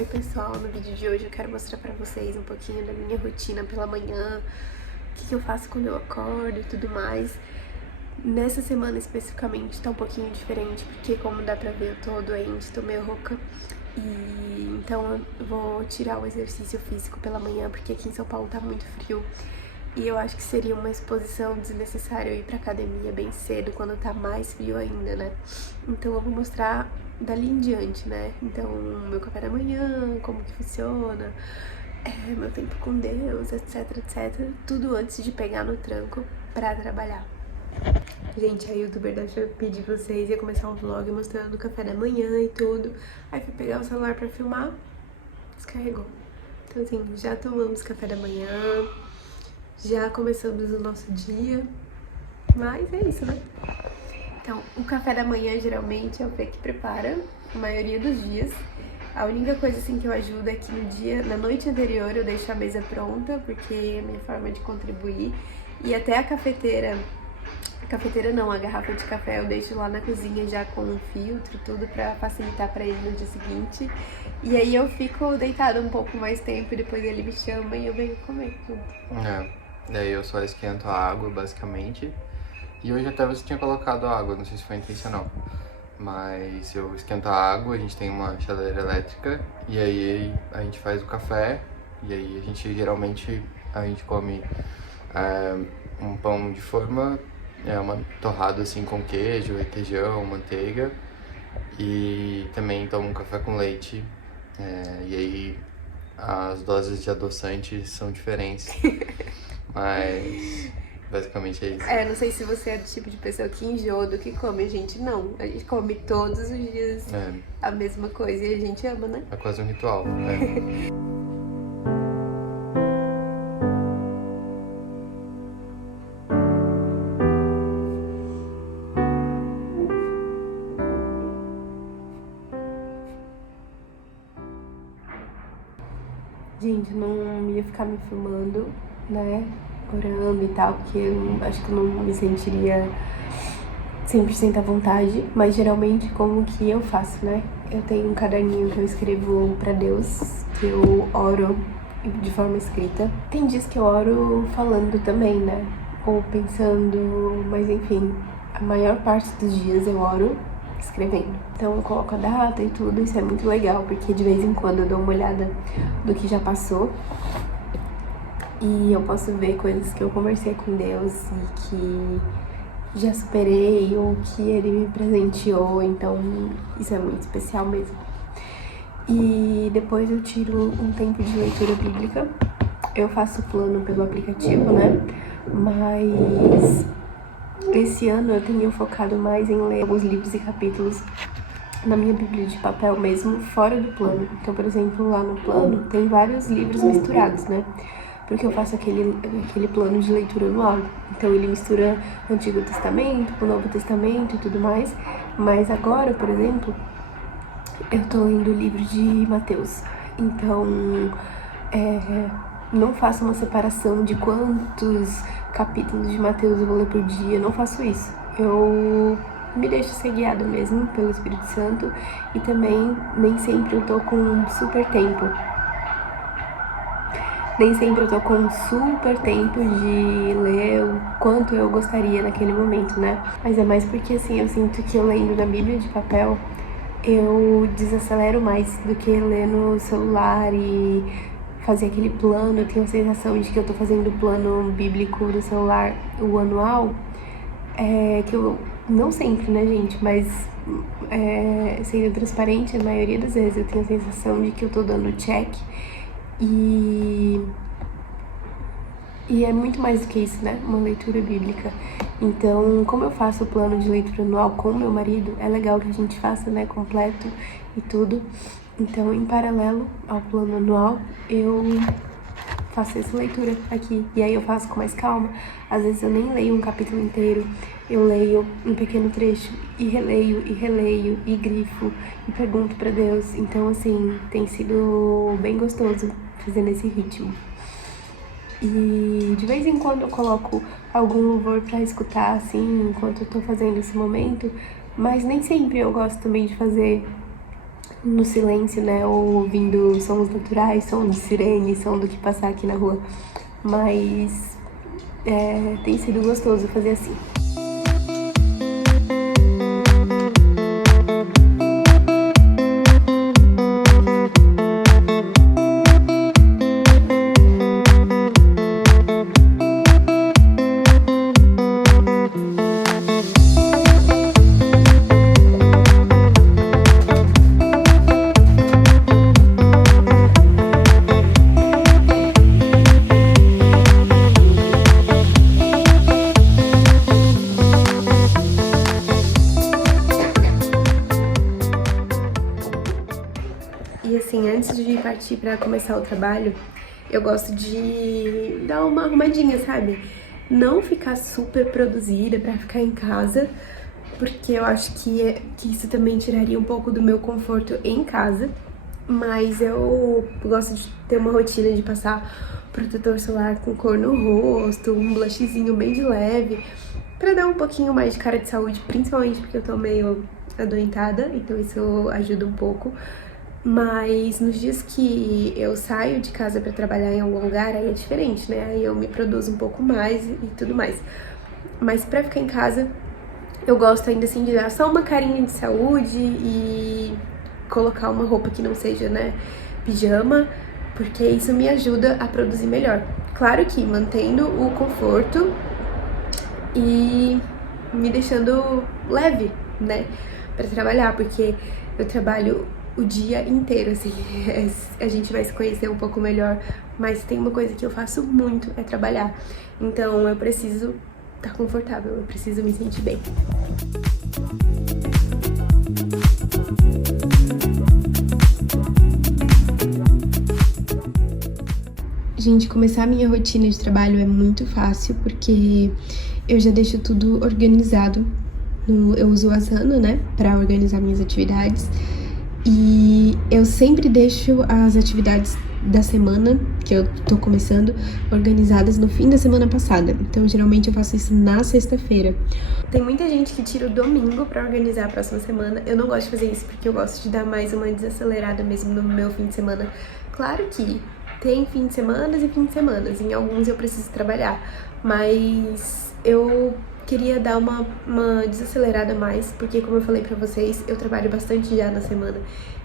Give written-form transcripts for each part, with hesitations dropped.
Oi pessoal, no vídeo de hoje eu quero mostrar pra vocês um pouquinho da minha rotina pela manhã, o que eu faço quando eu acordo e tudo mais. Nessa semana especificamente tá um pouquinho diferente, porque como dá pra ver eu tô doente, tô meio rouca. E então eu vou tirar o exercício físico pela manhã, porque aqui em São Paulo tá muito frio. E eu acho que seria uma exposição desnecessária eu ir pra academia bem cedo, quando tá mais frio ainda, né? Então eu vou mostrar dali em diante, né? Então, meu café da manhã, como que funciona, meu tempo com Deus, etc, etc. Tudo antes de pegar no tranco pra trabalhar. Gente, a youtuber da Shopee de vocês ia começar um vlog mostrando o café da manhã e tudo. Aí fui pegar o celular pra filmar, descarregou. Então assim, já tomamos café da manhã, já começamos o nosso dia, mas é isso, né? Então, o café da manhã geralmente é o Fê que prepara, a maioria dos dias. A única coisa assim que eu ajudo é que na noite anterior eu deixo a mesa pronta, porque é a minha forma de contribuir. E até a cafeteira não, a garrafa de café eu deixo lá na cozinha já com um filtro, tudo pra facilitar pra ele no dia seguinte. E aí eu fico deitada um pouco mais tempo e depois ele me chama e eu venho comer junto. Daí eu só esquento a água, basicamente. E hoje até você tinha colocado a água, não sei se foi intencional. Mas eu esquento a água, a gente tem uma chaleira elétrica. E aí a gente faz o café. E aí a gente geralmente come um pão de forma, uma torrada assim com queijo, requeijão, manteiga. E também tomo um café com leite. E aí as doses de adoçante são diferentes. Mas basicamente é isso. Não sei se você é do tipo de pessoa que enjoa do que come. A gente não. A gente come todos os dias a mesma coisa e a gente ama, né? É quase um ritual. Gente, não ia ficar me filmando, né, orando e tal, porque eu acho que eu não me sentiria 100% à vontade, mas geralmente como que eu faço, né? Eu tenho um caderninho que eu escrevo pra Deus, que eu oro de forma escrita. Tem dias que eu oro falando também, né, ou pensando, mas enfim, a maior parte dos dias eu oro escrevendo. Então eu coloco a data e tudo, isso é muito legal, porque de vez em quando eu dou uma olhada do que já passou e eu posso ver coisas que eu conversei com Deus e que já superei ou que Ele me presenteou, então isso é muito especial mesmo. E depois eu tiro um tempo de leitura bíblica, eu faço plano pelo aplicativo, né, mas esse ano eu tenho focado mais em ler alguns livros e capítulos na minha bíblia de papel mesmo, fora do plano. Então, por exemplo, lá no plano tem vários livros misturados, né? Porque eu faço aquele plano de leitura anual. Então ele mistura o Antigo Testamento com o Novo Testamento e tudo mais. Mas agora, por exemplo, eu tô lendo o livro de Mateus. Então, não faço uma separação de quantos capítulos de Mateus eu vou ler por dia, não faço isso. Eu me deixo ser guiada mesmo pelo Espírito Santo e também nem sempre eu tô com super tempo. Nem sempre eu tô com super tempo de ler o quanto eu gostaria naquele momento, né? Mas é mais porque assim, eu sinto que eu lendo na Bíblia de papel, eu desacelero mais do que ler no celular e fazer aquele plano. Eu tenho a sensação de que eu tô fazendo o plano bíblico do celular, o anual, que eu, não sempre, né, gente, mas sendo transparente, a maioria das vezes eu tenho a sensação de que eu tô dando check e é muito mais do que isso, né, uma leitura bíblica. Então, como eu faço o plano de leitura anual com o meu marido, é legal que a gente faça, né, completo e tudo. Então, em paralelo ao plano anual, eu faço essa leitura aqui. E aí eu faço com mais calma. Às vezes eu nem leio um capítulo inteiro. Eu leio um pequeno trecho e releio, e grifo, e pergunto pra Deus. Então, assim, tem sido bem gostoso fazer nesse ritmo. E de vez em quando eu coloco algum louvor pra escutar, assim, enquanto eu tô fazendo esse momento. Mas nem sempre eu gosto também de fazer no silêncio, né, ou ouvindo sons naturais, som de sirene, som do que passar aqui na rua, mas tem sido gostoso fazer assim. E assim, antes de partir pra começar o trabalho, eu gosto de dar uma arrumadinha, sabe? Não ficar super produzida pra ficar em casa, porque eu acho que isso também tiraria um pouco do meu conforto em casa. Mas eu gosto de ter uma rotina de passar protetor solar com cor no rosto, um blushzinho bem de leve, pra dar um pouquinho mais de cara de saúde, principalmente porque eu tô meio adoentada, então isso ajuda um pouco. Mas nos dias que eu saio de casa pra trabalhar em algum lugar, aí é diferente, né? Aí eu me produzo um pouco mais e tudo mais. Mas pra ficar em casa, eu gosto ainda assim de dar só uma carinha de saúde e colocar uma roupa que não seja, né, pijama, porque isso me ajuda a produzir melhor. Claro que mantendo o conforto e me deixando leve, né, pra trabalhar, porque eu trabalho o dia inteiro, assim, a gente vai se conhecer um pouco melhor, mas tem uma coisa que eu faço muito, é trabalhar. Então eu preciso estar confortável, eu preciso me sentir bem. Gente, começar a minha rotina de trabalho é muito fácil, porque eu já deixo tudo organizado. Eu uso o Asana, né, pra organizar minhas atividades. E eu sempre deixo as atividades da semana, que eu tô começando, organizadas no fim da semana passada. Então, geralmente eu faço isso na sexta-feira. Tem muita gente que tira o domingo pra organizar a próxima semana. Eu não gosto de fazer isso porque eu gosto de dar mais uma desacelerada mesmo no meu fim de semana. Claro que tem fim de semana e fim de semana. Em alguns eu preciso trabalhar, mas eu queria dar uma desacelerada mais, porque como eu falei pra vocês, eu trabalho bastante já na semana.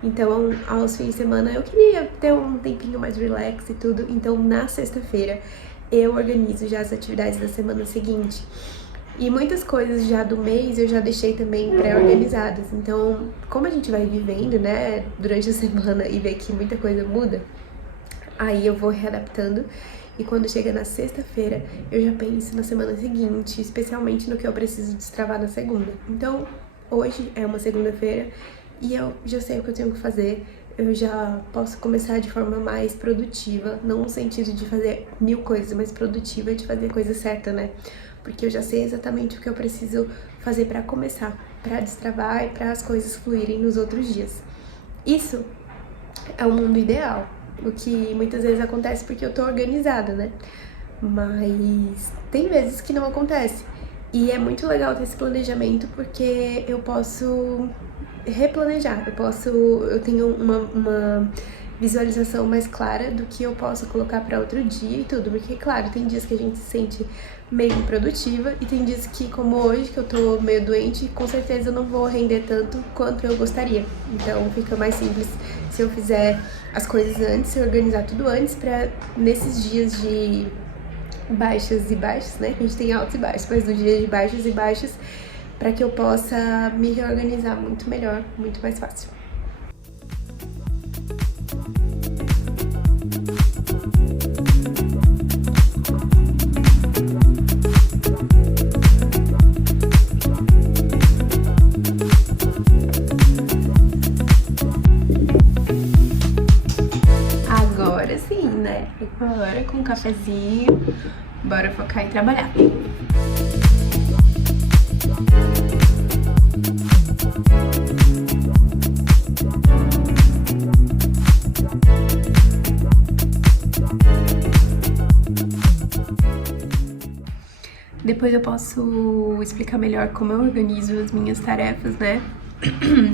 Então, aos fins de semana eu queria ter um tempinho mais relax e tudo. Então, na sexta-feira, eu organizo já as atividades da semana seguinte. E muitas coisas já do mês eu já deixei também pré-organizadas. Então, como a gente vai vivendo, né, durante a semana e vê que muita coisa muda, aí eu vou readaptando. E quando chega na sexta-feira, eu já penso na semana seguinte, especialmente no que eu preciso destravar na segunda. Então, hoje é uma segunda-feira e eu já sei o que eu tenho que fazer. Eu já posso começar de forma mais produtiva, não no sentido de fazer 1000 coisas, mas produtiva de fazer a coisa certa, né? Porque eu já sei exatamente o que eu preciso fazer pra começar, pra destravar e pra as coisas fluírem nos outros dias. Isso é o mundo ideal. O que muitas vezes acontece porque eu tô organizada, né? Mas tem vezes que não acontece. E é muito legal ter esse planejamento porque eu posso replanejar. Eu tenho uma visualização mais clara do que eu posso colocar pra outro dia e tudo. Porque, claro, tem dias que a gente se sente meio improdutiva e tem dias que, como hoje, que eu tô meio doente, com certeza eu não vou render tanto quanto eu gostaria. Então fica mais simples se eu fizer as coisas antes, se eu organizar tudo antes, pra nesses dias de baixas e baixas, né, que a gente tem altos e baixos, mas no dia de baixas e baixas, pra que eu possa me reorganizar muito melhor, muito mais fácil. Agora sim, né? Agora com um cafezinho, bora focar em trabalhar. Depois eu posso explicar melhor como eu organizo as minhas tarefas, né?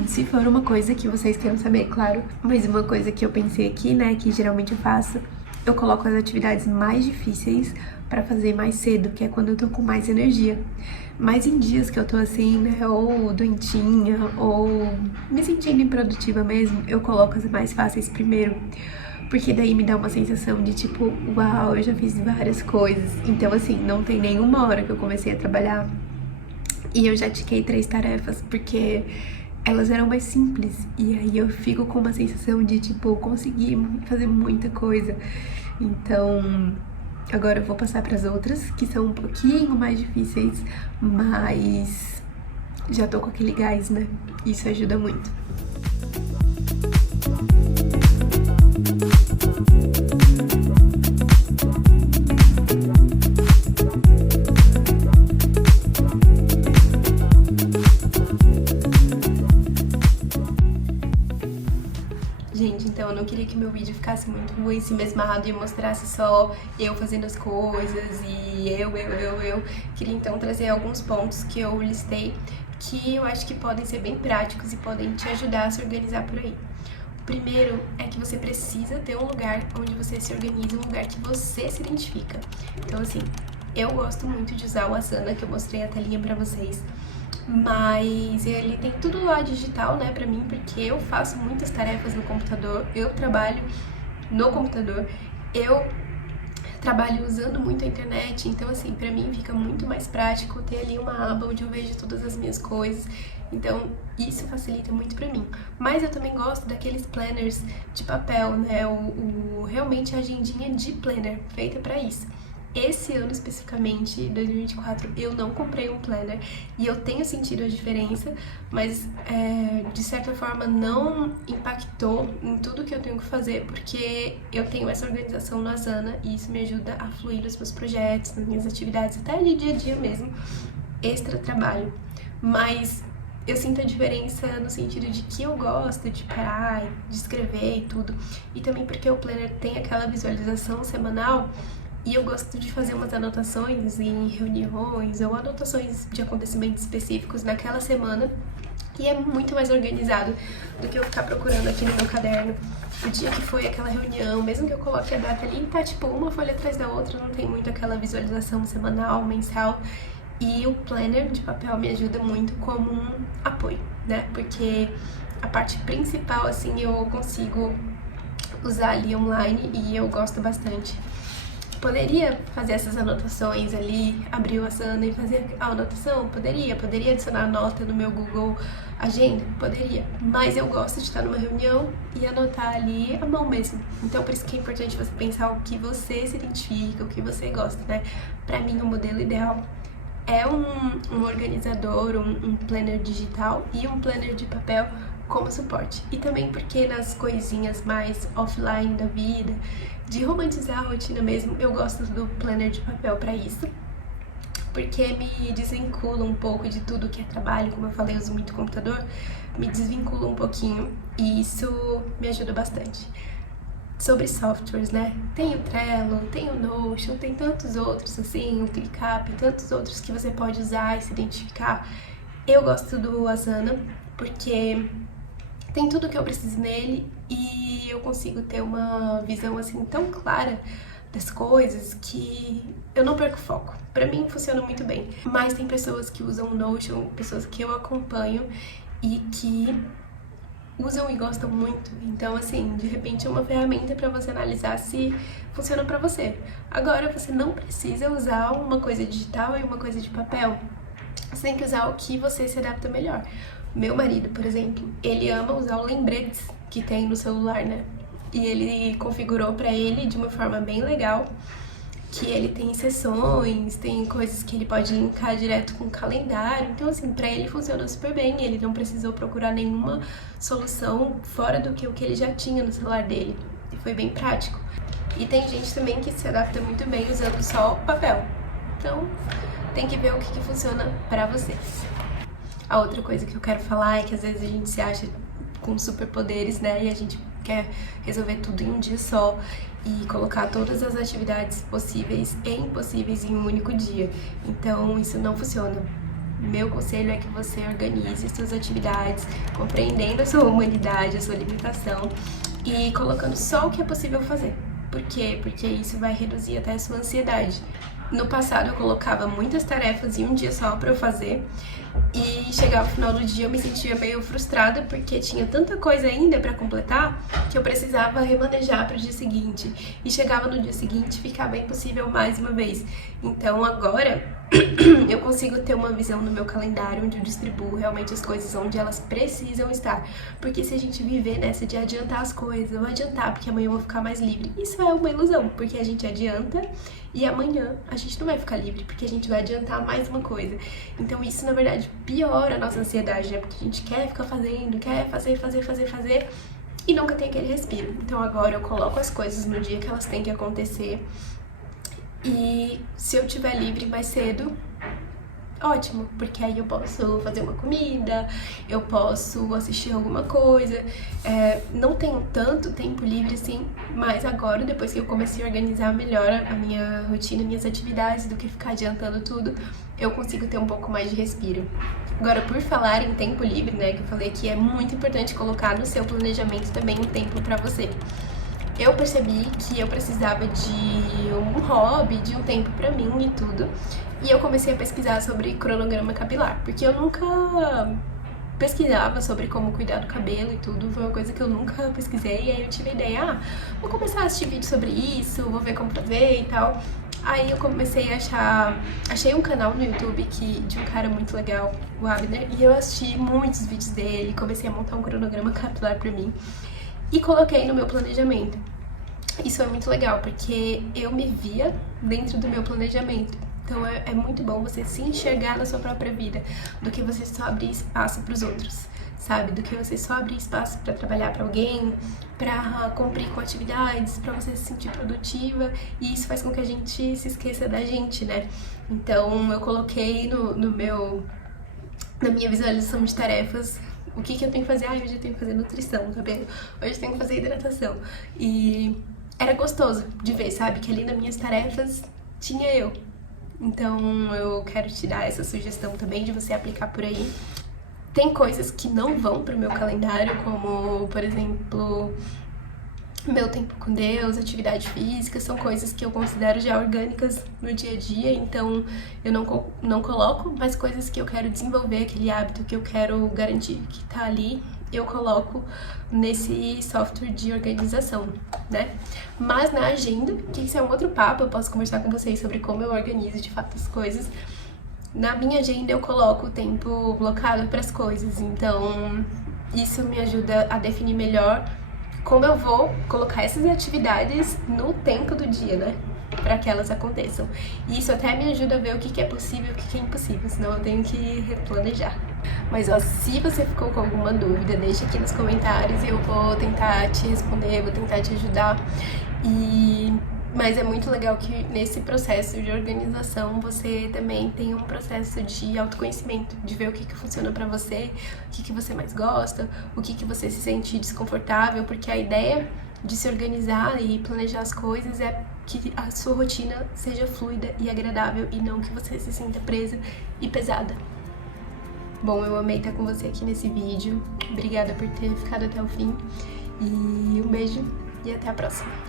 Se for uma coisa que vocês queiram saber, claro. Mas uma coisa que eu pensei aqui, né, que geralmente eu faço, eu coloco as atividades mais difíceis pra fazer mais cedo, que é quando eu tô com mais energia. Mas em dias que eu tô assim, né, ou doentinha, ou me sentindo improdutiva mesmo, eu coloco as mais fáceis primeiro. Porque daí me dá uma sensação de tipo, uau, eu já fiz várias coisas. Então assim, não tem nenhuma hora que eu comecei a trabalhar e eu já tiquei 3 tarefas, porque elas eram mais simples. E aí eu fico com uma sensação de tipo, consegui fazer muita coisa. Então, agora eu vou passar para as outras, que são um pouquinho mais difíceis, mas já tô com aquele gás, né? Isso ajuda muito. Gente, então eu não queria que meu vídeo ficasse muito ensimesmado e mostrasse só eu fazendo as coisas e eu. Queria então trazer alguns pontos que eu listei que eu acho que podem ser bem práticos e podem te ajudar a se organizar por aí. O primeiro é que você precisa ter um lugar onde você se organiza, um lugar que você se identifica. Então assim, eu gosto muito de usar o Asana, que eu mostrei a telinha pra vocês. Mas ele tem tudo lá digital, né, pra mim, porque eu faço muitas tarefas no computador, eu trabalho no computador, eu trabalho usando muito a internet, então assim, pra mim fica muito mais prático ter ali uma aba onde eu vejo todas as minhas coisas, então isso facilita muito pra mim. Mas eu também gosto daqueles planners de papel, né, realmente a agendinha de planner, feita pra isso. Esse ano especificamente, 2024, eu não comprei um planner e eu tenho sentido a diferença, mas de certa forma não impactou em tudo que eu tenho que fazer, porque eu tenho essa organização no Asana e isso me ajuda a fluir nos meus projetos, nas minhas atividades, até de dia a dia mesmo, extra trabalho. Mas eu sinto a diferença no sentido de que eu gosto de parar, de escrever e tudo, e também porque o planner tem aquela visualização semanal. E eu gosto de fazer umas anotações em reuniões ou anotações de acontecimentos específicos naquela semana. E é muito mais organizado do que eu ficar procurando aqui no meu caderno o dia que foi aquela reunião, mesmo que eu coloque a data ali, tá tipo uma folha atrás da outra, não tem muito aquela visualização semanal, mensal. E o planner de papel me ajuda muito como um apoio, né? Porque a parte principal, assim, eu consigo usar ali online e eu gosto bastante. Poderia fazer essas anotações ali, abrir o Asana e fazer a anotação? Poderia adicionar a nota no meu Google Agenda? Poderia, mas eu gosto de estar numa reunião e anotar ali à mão mesmo. Então por isso que é importante você pensar o que você se identifica, o que você gosta, né? Pra mim o modelo ideal é um organizador, um planner digital e um planner de papel como suporte. E também porque nas coisinhas mais offline da vida, de romantizar a rotina mesmo, eu gosto do planner de papel pra isso, porque me desvincula um pouco de tudo que é trabalho. Como eu falei, eu uso muito computador, me desvincula um pouquinho e isso me ajuda bastante. Sobre softwares, né? Tem o Trello, tem o Notion, tem tantos outros assim, o ClickUp, tantos outros que você pode usar e se identificar. Eu gosto do Asana porque tem tudo que eu preciso nele e eu consigo ter uma visão assim tão clara das coisas que eu não perco foco. Pra mim funciona muito bem. Mas tem pessoas que usam o Notion, pessoas que eu acompanho e que usam e gostam muito. Então, assim, de repente é uma ferramenta pra você analisar se funciona pra você. Agora, você não precisa usar uma coisa digital e uma coisa de papel. Você tem que usar o que você se adapta melhor. Meu marido, por exemplo, ele ama usar o lembretes que tem no celular, né? E ele configurou pra ele de uma forma bem legal, que ele tem sessões, tem coisas que ele pode linkar direto com o calendário. Então, assim, pra ele funciona super bem, ele não precisou procurar nenhuma solução fora do que o que ele já tinha no celular dele. E foi bem prático. E tem gente também que se adapta muito bem usando só papel. Então, tem que ver o que funciona pra vocês. A outra coisa que eu quero falar é que às vezes a gente se acha com superpoderes, né? E a gente quer resolver tudo em um dia só e colocar todas as atividades possíveis e impossíveis em um único dia. Então isso não funciona. meu conselho é que você organize suas atividades, compreendendo a sua humanidade, a sua limitação e colocando só o que é possível fazer. Por quê? Porque isso vai reduzir até a sua ansiedade. No passado eu colocava muitas tarefas em um dia só pra eu fazer e chegava no final do dia eu me sentia meio frustrada porque tinha tanta coisa ainda pra completar que eu precisava remanejar pro dia seguinte e chegava no dia seguinte e ficava impossível mais uma vez. Então agora eu consigo ter uma visão no meu calendário onde eu distribuo realmente as coisas onde elas precisam estar. Porque se a gente viver nessa de adiantar as coisas, eu vou adiantar porque amanhã eu vou ficar mais livre, isso é uma ilusão, porque a gente adianta e amanhã a gente não vai ficar livre, porque a gente vai adiantar mais uma coisa. Então isso, na verdade, piora a nossa ansiedade, né? Porque a gente quer ficar fazendo, quer fazer e nunca tem aquele respiro. Então agora eu coloco as coisas no dia que elas têm que acontecer. E se eu tiver livre mais cedo, ótimo, porque aí eu posso fazer uma comida, eu posso assistir alguma coisa. Não tenho tanto tempo livre assim, mas agora, depois que eu comecei a organizar melhor a minha rotina, minhas atividades, do que ficar adiantando tudo, eu consigo ter um pouco mais de respiro. Agora, por falar em tempo livre, né, que eu falei que é muito importante colocar no seu planejamento também um tempo pra você. Eu percebi que eu precisava de um hobby, de um tempo pra mim e tudo. E eu comecei a pesquisar sobre cronograma capilar, porque eu nunca pesquisava sobre como cuidar do cabelo e tudo, foi uma coisa que eu nunca pesquisei. E aí eu tive a ideia, vou começar a assistir vídeo sobre isso, vou ver como fazer e tal. Aí eu comecei a achei um canal no YouTube de um cara muito legal, o Abner, e eu assisti muitos vídeos dele, comecei a montar um cronograma capilar pra mim. E coloquei no meu planejamento. Isso é muito legal, porque eu me via dentro do meu planejamento. Então é muito bom você se enxergar na sua própria vida, do que você só abrir espaço para os outros, sabe? Do que você só abrir espaço para trabalhar para alguém, para cumprir com atividades, para você se sentir produtiva, e isso faz com que a gente se esqueça da gente, né? Então eu coloquei na minha visualização de tarefas o que eu tenho que fazer. Hoje eu tenho que fazer nutrição no cabelo, hoje eu tenho que fazer hidratação. E era gostoso de ver, sabe? Que ali nas minhas tarefas tinha eu. Então eu quero te dar essa sugestão também de você aplicar por aí. Tem coisas que não vão pro meu calendário, como, por exemplo, meu tempo com Deus, atividade física, são coisas que eu considero já orgânicas no dia a dia, então eu não coloco, mas coisas que eu quero desenvolver, aquele hábito que eu quero garantir que tá ali, eu coloco nesse software de organização, né? Mas na agenda, que isso é um outro papo, eu posso conversar com vocês sobre como eu organizo de fato as coisas. Na minha agenda eu coloco o tempo blocado para as coisas, então isso me ajuda a definir melhor como eu vou colocar essas atividades no tempo do dia, né? Para que elas aconteçam. E isso até me ajuda a ver o que é possível e o que é impossível, senão eu tenho que replanejar. Mas ó, se você ficou com alguma dúvida, deixa aqui nos comentários e eu vou tentar te responder, vou tentar te ajudar. Mas é muito legal que nesse processo de organização você também tem um processo de autoconhecimento, de ver o que funciona pra você, o que você mais gosta, o que você se sente desconfortável, porque a ideia de se organizar e planejar as coisas é que a sua rotina seja fluida e agradável e não que você se sinta presa e pesada. Bom, eu amei estar com você aqui nesse vídeo, obrigada por ter ficado até o fim e um beijo e até a próxima.